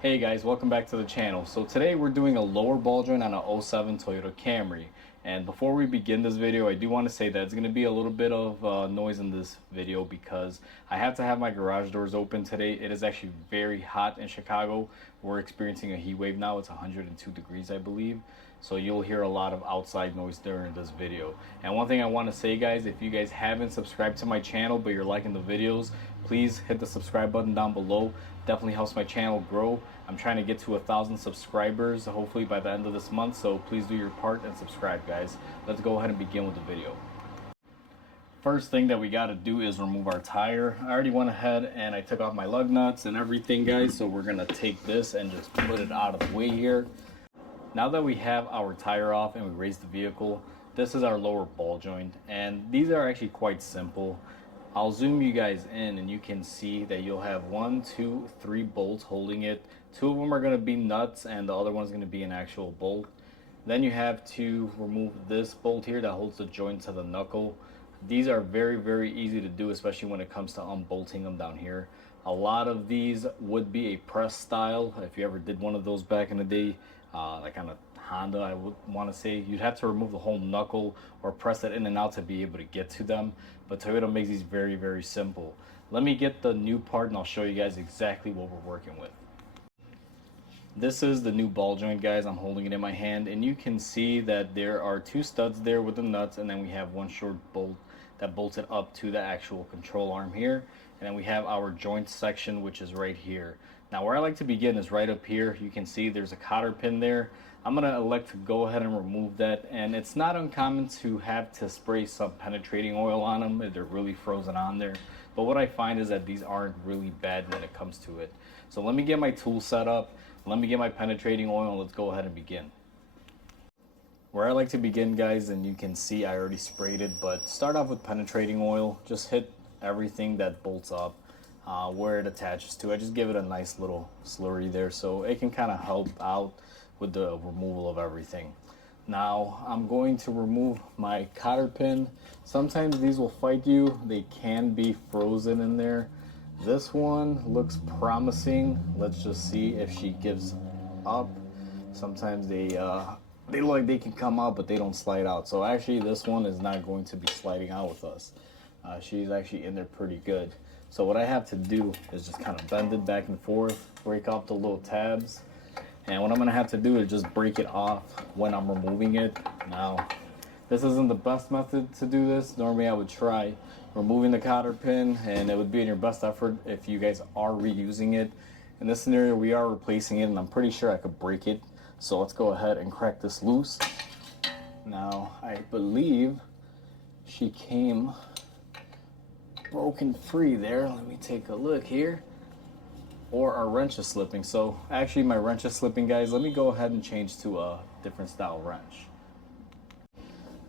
Hey guys, welcome back to the channel. So today we're doing a lower ball joint on a '07 Toyota Camry. And before we begin this video, I do want to say that it's going to be a little bit of noise in this video because I have to have my garage doors open today. It is actually very hot in Chicago. We're experiencing a heat wave now. It's 102 degrees, I believe. So you'll hear a lot of outside noise during this video. And one thing I want to say, guys, if you guys haven't subscribed to my channel but you're liking the videos, please hit the subscribe button down below. Definitely helps my channel grow. I'm trying to get to 1,000 subscribers hopefully by the end of this month, so please do your part and subscribe, guys. Let's go ahead and begin with the video. First thing that we got to do is remove our tire. I already went ahead and I took off my lug nuts and everything, guys, so we're gonna take this and just put it out of the way here. Now that we have our tire off and we raised the vehicle, this is our lower ball joint, and these are actually quite simple. I'll zoom you guys in and you can see that you'll have 1, 2, 3 bolts holding it. 2 of them are going to be nuts and the other one's going to be an actual bolt. Then you have to remove this bolt here that holds the joint to the knuckle. These are very easy to do, especially when it comes to unbolting them down here. A lot of these would be a press style. If you ever did one of those back in the day, like on a Honda, I would want to say, you'd have to remove the whole knuckle or press it in and out to be able to get to them. But Toyota makes these very simple. Let me get the new part and I'll show you guys exactly what we're working with. This is the new ball joint, guys. I'm holding it in my hand and you can see that there are 2 studs there with the nuts, and then we have 1 short bolt that bolts it up to the actual control arm here. And then we have our joint section, which is right here. Now where I like to begin is right up here. You can see there's a cotter pin there. I'm going to elect to go ahead and remove that, and it's not uncommon to have to spray some penetrating oil on them if they're really frozen on there. But what I find is that these aren't really bad when it comes to it. So let me get my tool set up, let me get my penetrating oil, and let's go ahead and begin. Where I like to begin, guys, and you can see I already sprayed it, but start off with penetrating oil. Just hit everything that bolts up where it attaches to. I just give it a nice little slurry there so it can kind of help out with the removal of everything. Now I'm going to remove my cotter pin. Sometimes these will fight you. They can be frozen in there. This one looks promising. Let's just see if she gives up. Sometimes they look like they can come out, but they don't slide out. So actually this one is not going to be sliding out with us. She's actually in there pretty good. So what I have to do is just kind of bend it back and forth, break off the little tabs. And what I'm going to have to do is just break it off when I'm removing it. Now, this isn't the best method to do this. Normally I would try removing the cotter pin, and it would be in your best effort if you guys are reusing it. In this scenario, we are replacing it, and I'm pretty sure I could break it. So let's go ahead and crack this loose. Now, I believe she came broken free there. Let me take a look here. Or our wrench is slipping. So actually my wrench is slipping, guys. Let me go ahead and change to a different style wrench.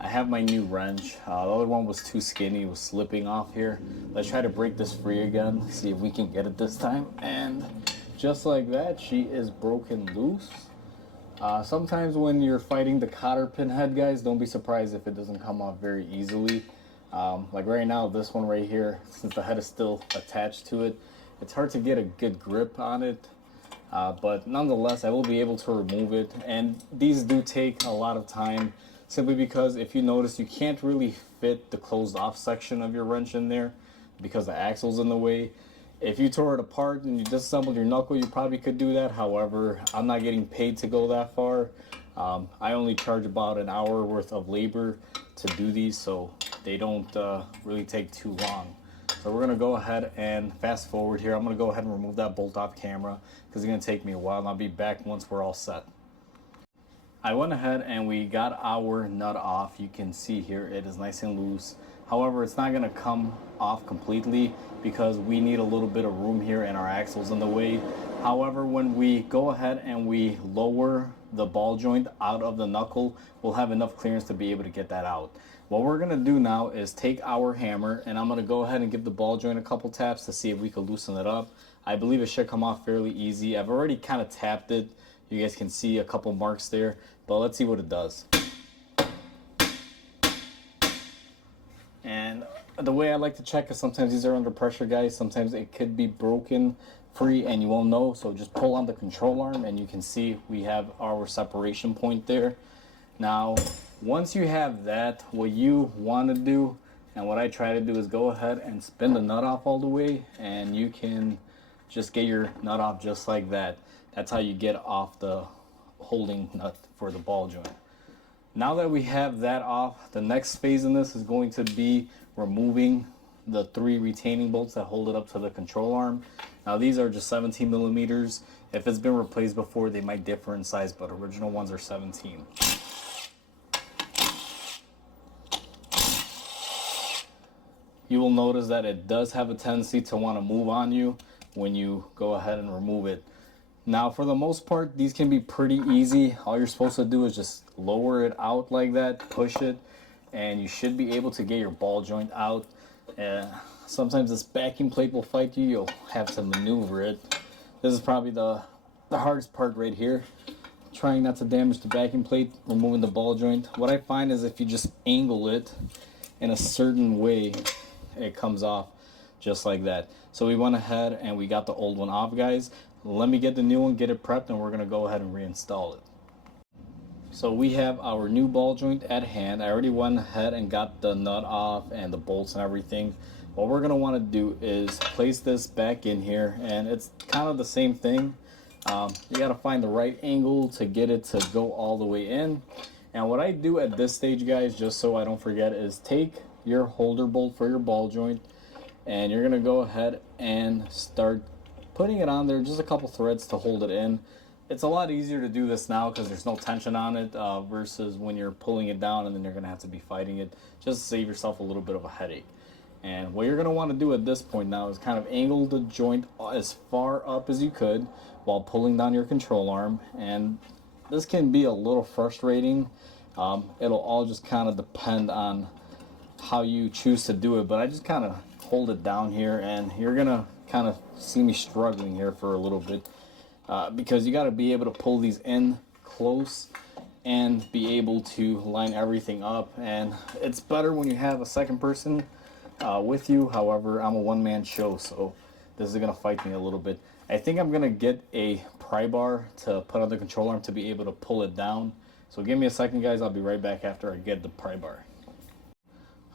I have my new wrench. The other one was too skinny, it was slipping off here. Let's try to break this free again, see if we can get it this time. And just like that, she is broken loose. Sometimes when you're fighting the cotter pin head, guys, don't be surprised if it doesn't come off very easily. Like right now, this one right here, since the head is still attached to it, it's hard to get a good grip on it, but nonetheless, I will be able to remove it. And these do take a lot of time, simply because if you notice, you can't really fit the closed off section of your wrench in there because the axle's in the way. If you tore it apart and you disassembled your knuckle, you probably could do that. However, I'm not getting paid to go that far. I only charge about an hour worth of labor to do these, so they don't really take too long. So we're gonna go ahead and fast forward here. I'm gonna go ahead and remove that bolt off camera because it's gonna take me a while, and I'll be back once we're all set. I went ahead and we got our nut off. You can see here it is nice and loose. However, it's not gonna come off completely because we need a little bit of room here and our axle's in the way. However, when we go ahead and we lower the ball joint out of the knuckle, we'll have enough clearance to be able to get that out. What we're gonna do now is take our hammer, and I'm gonna go ahead and give the ball joint a couple taps to see if we can loosen it up. I believe it should come off fairly easy. I've already kind of tapped it. You guys can see a couple marks there, but let's see what it does. And the way I like to check is sometimes these are under pressure, guys. Sometimes it could be broken free and you won't know. So just pull on the control arm and you can see we have our separation point there. Now once you have that, what you want to do and what I try to do is go ahead and spin the nut off all the way, and you can just get your nut off just like that. That's how you get off the holding nut for the ball joint. Now that we have that off, the next phase in this is going to be removing the 3 retaining bolts that hold it up to the control arm. Now these are just 17 millimeters. If it's been replaced before, they might differ in size, but original ones are 17. You will notice that it does have a tendency to want to move on you when you go ahead and remove it. Now for the most part, these can be pretty easy. All you're supposed to do is just lower it out like that, push it, and you should be able to get your ball joint out. Sometimes this backing plate will fight you. You'll have to maneuver it. This is probably the hardest part right here. Trying not to damage the backing plate, removing the ball joint. What I find is if you just angle it in a certain way, it comes off just like that. So we went ahead and we got the old one off, guys. Let me get the new one, get it prepped, and we're gonna go ahead and reinstall it. So we have our new ball joint at hand. I already went ahead and got the nut off and the bolts and everything. What we're gonna wanna do is place this back in here, and it's kind of the same thing. You gotta find the right angle to get it to go all the way in. And what I do at this stage, guys, just so I don't forget, is take your holder bolt for your ball joint, and you're gonna go ahead and start putting it on there, just a couple threads to hold it in. It's a lot easier to do this now because there's no tension on it versus when you're pulling it down and then you're gonna have to be fighting it, just to save yourself a little bit of a headache. And what you're gonna want to do at this point now is kind of angle the joint as far up as you could while pulling down your control arm. And this can be a little frustrating. It'll all just kind of depend on how you choose to do it, but I just kind of hold it down here, and you're gonna kind of see me struggling here for a little bit because you got to be able to pull these in close and be able to line everything up. And it's better when you have a second person with you. However, I'm a one-man show, so this is gonna fight me a little bit. I think I'm gonna get a pry bar to put on the control arm to be able to pull it down. So give me a second, guys. I'll be right back after I get the pry bar.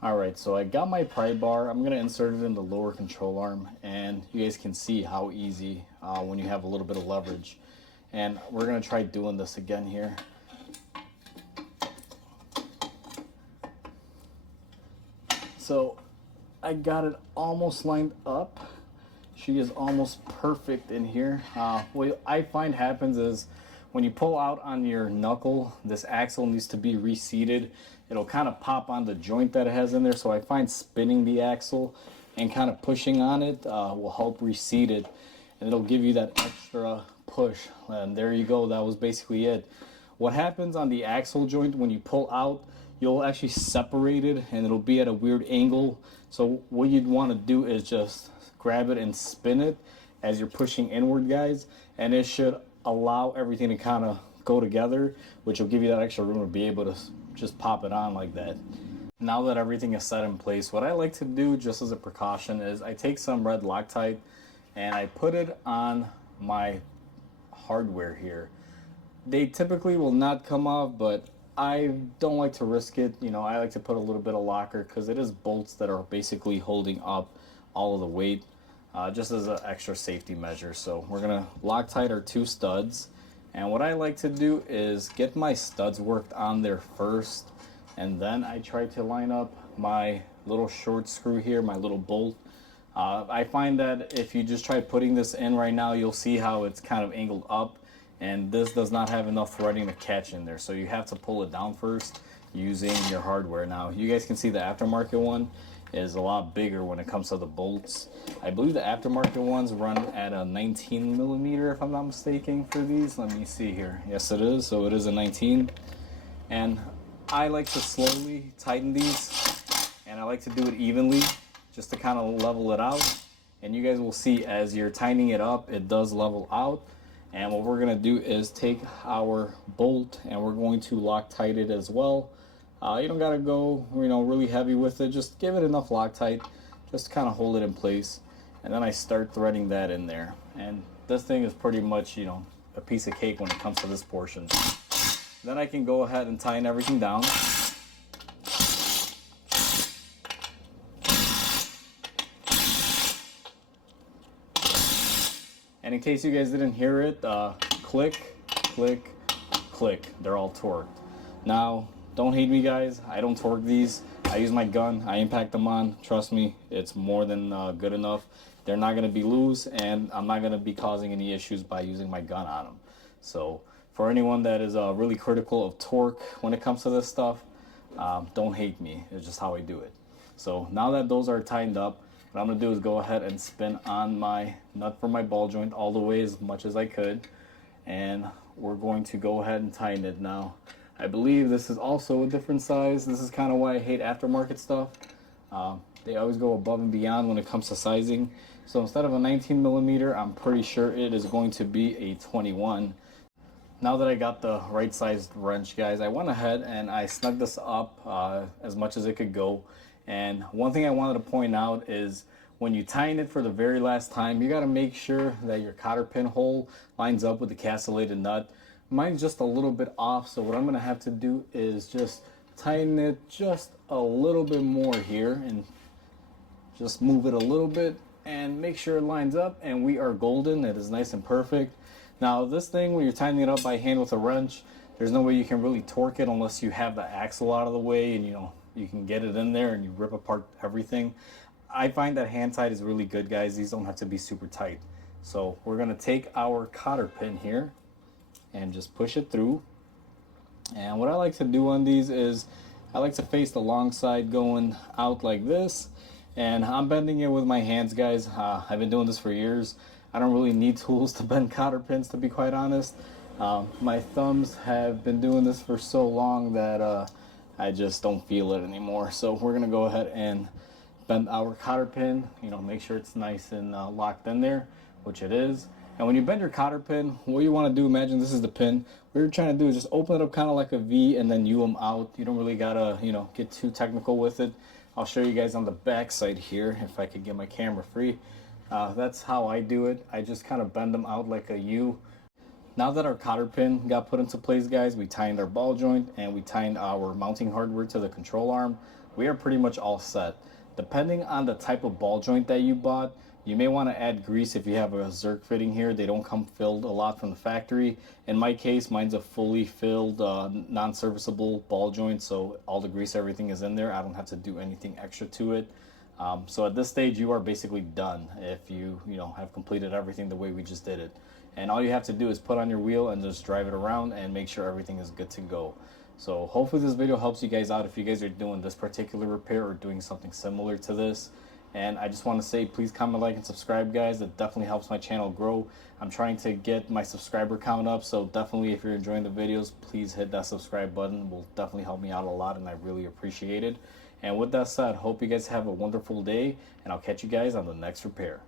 Alright, so I got my pry bar. I'm going to insert it in the lower control arm, and you guys can see how easy when you have a little bit of leverage. And we're going to try doing this again here. So I got it almost lined up. She is almost perfect in here. What I find happens is when you pull out on your knuckle, this axle needs to be reseated. It'll kind of pop on the joint that it has in there. So I find spinning the axle and kind of pushing on it will help reseat it. And it'll give you that extra push. And there you go. That was basically it. What happens on the axle joint when you pull out, you'll actually separate it and it'll be at a weird angle. So what you'd want to do is just grab it and spin it as you're pushing inward, guys. And it should allow everything to kind of go together, which will give you that extra room to be able to just pop it on like that. Now that everything is set in place, what I like to do just as a precaution is I take some red Loctite and I put it on my hardware here. They typically will not come off, but I don't like to risk it. You know, I like to put a little bit of locker because it is bolts that are basically holding up all of the weight, just as an extra safety measure. So we're gonna Loctite our 2 studs. And what I like to do is get my studs worked on there first, and then I try to line up my little short screw here, my little bolt. I find that if you just try putting this in right now, you'll see how it's kind of angled up, and this does not have enough threading to catch in there. So you have to pull it down first using your hardware. Now you guys can see the aftermarket one is a lot bigger when it comes to the bolts. I believe the aftermarket ones run at a 19 millimeter if I'm not mistaken for these. Let me see here. Yes, it is. So it is a 19. And I like to slowly tighten these, and I like to do it evenly just to kind of level it out. And you guys will see as you're tightening it up, it does level out. And what we're gonna do is take our bolt and we're going to Loctite it as well. You don't gotta go, really heavy with it. Just give it enough Loctite, just to kind of hold it in place. And then I start threading that in there. And this thing is pretty much, you know, a piece of cake when it comes to this portion. Then I can go ahead and tighten everything down. And in case you guys didn't hear it, click, click, click. They're all torqued. Now, don't hate me, guys. I don't torque these. I use my gun. I impact them on. Trust me, it's more than good enough. They're not going to be loose, and I'm not going to be causing any issues by using my gun on them. So for anyone that is really critical of torque when it comes to this stuff, don't hate me. It's just how I do it. So now that those are tightened up, what I'm going to do is go ahead and spin on my nut for my ball joint all the way as much as I could. And we're going to go ahead and tighten it now. I believe this is also a different size. This is kind of why I hate aftermarket stuff. They always go above and beyond when it comes to sizing. So instead of a 19 millimeter, I'm pretty sure it is going to be a 21. Now that I got the right sized wrench, guys, I went ahead and I snugged this up as much as it could go. And one thing I wanted to point out is when you tighten it for the very last time, you got to make sure that your cotter pin hole lines up with the castellated nut. Mine's just a little bit off, so what I'm going to have to do is just tighten it just a little bit more here and just move it a little bit and make sure it lines up, and we are golden. It is nice and perfect. Now this thing, when you're tightening it up by hand with a wrench, there's no way you can really torque it unless you have the axle out of the way and you can get it in there and you rip apart everything. I find that hand tight is really good, guys. These don't have to be super tight. So we're going to take our cotter pin here and just push it through. And what I like to do on these is I like to face the long side going out like this, and I'm bending it with my hands, guys. I've been doing this for years. I don't really need tools to bend cotter pins, to be quite honest. My thumbs have been doing this for so long that I just don't feel it anymore. So we're gonna go ahead and bend our cotter pin, make sure it's nice and locked in there, which it is. And when you bend your cotter pin, what you want to do, imagine this is the pin. What you're trying to do is just open it up kind of like a V and then U them out. You don't really gotta, get too technical with it. I'll show you guys on the back side here if I could get my camera free. That's how I do it. I just kind of bend them out like a U. Now that our cotter pin got put into place, guys, we tightened our ball joint and we tightened our mounting hardware to the control arm. We are pretty much all set. Depending on the type of ball joint that you bought, you may want to add grease if you have a Zerk fitting here. They don't come filled a lot from the factory. In my case, mine's a fully filled, non-serviceable ball joint, so all the grease, everything is in there. I don't have to do anything extra to it. So at this stage, you are basically done if you have completed everything the way we just did it. And all you have to do is put on your wheel and just drive it around and make sure everything is good to go. So hopefully this video helps you guys out if you guys are doing this particular repair or doing something similar to this. And I just want to say, please comment, like, and subscribe, guys. It definitely helps my channel grow. I'm trying to get my subscriber count up, so definitely if you're enjoying the videos, please hit that subscribe button. It will definitely help me out a lot, and I really appreciate it. And with that said, hope you guys have a wonderful day, and I'll catch you guys on the next repair.